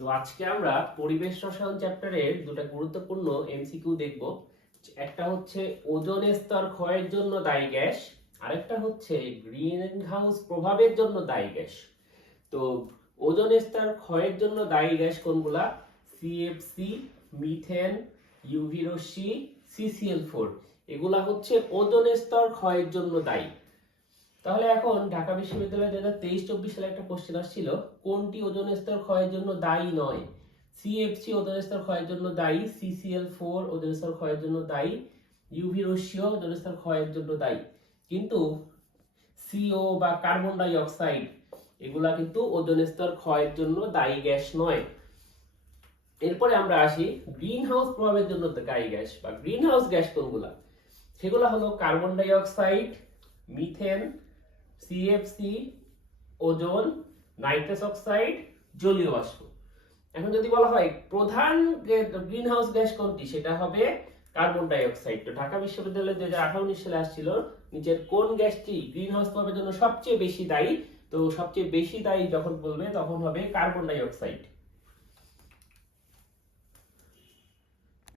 তো আজকে আমরা পরিবেশ রসায়ন চ্যাপ্টারের দুটা গুরুত্বপূর্ণ এমসিকিউ দেখব। একটা হচ্ছে ওজোন স্তর ক্ষয়ের জন্য দায়ী গ্যাস, আরেকটা হচ্ছে গ্রিন হাউস প্রভাবের জন্য দায়ী গ্যাস। তো ওজোন স্তর ক্ষয়ের জন্য দায়ী গ্যাস কোনগুলা? সিএফসি মিথেন ইউভি রশ্মি সিসিএল ফোর এগুলা হচ্ছে ওজোন স্তর ক্ষয়ের জন্য দায়ী। তাহলে এখন ঢাকা বিশ্ববিদ্যালয়ে দু হাজার তেইশ, চব্বিশ সালে একটা কোশ্চেন আসছিল, কোনটি ওজন স্তর ক্ষয়ের জন্য দায়ী নয়? সিএফসি ওজন স্তর ক্ষয়ের জন্য দায়ী সিসিএল ফোর ওজন স্তর ক্ষয়ের জন্য দায়ী ইউভি রশ্মিও ওজন স্তর ক্ষয়ের জন্য দায়ী। কিন্তু সিও বা কার্বন ডাই অক্সাইড এগুলা কিন্তু ওজন স্তর ক্ষয়ের জন্য দায়ী গ্যাস নয়। এরপরে আমরা আসি গ্রিন হাউস প্রভাবের জন্য দায়ী গ্যাস বা গ্রিন হাউস গ্যাস কোনগুলা? সেগুলো হলো carbon dioxide methane CFC ozone nitrous oxide জলীয় বাষ্প। এখন যদি বলা হয়, প্রধান গ্রিন হাউস গ্যাস কোনটি? সেটা হবে কার্বন ডাই অক্সাইড তো ঢাকা বিশ্ববিদ্যালয়ে দু হাজার সালে আসছিল, নিচের কোন গ্যাসটি গ্রিন হাউস প্রভাবের জন্য সবচেয়ে বেশি দায়ী? তো সবচেয়ে বেশি দায়ী যখন বলবে, তখন হবে কার্বন ডাই অক্সাইড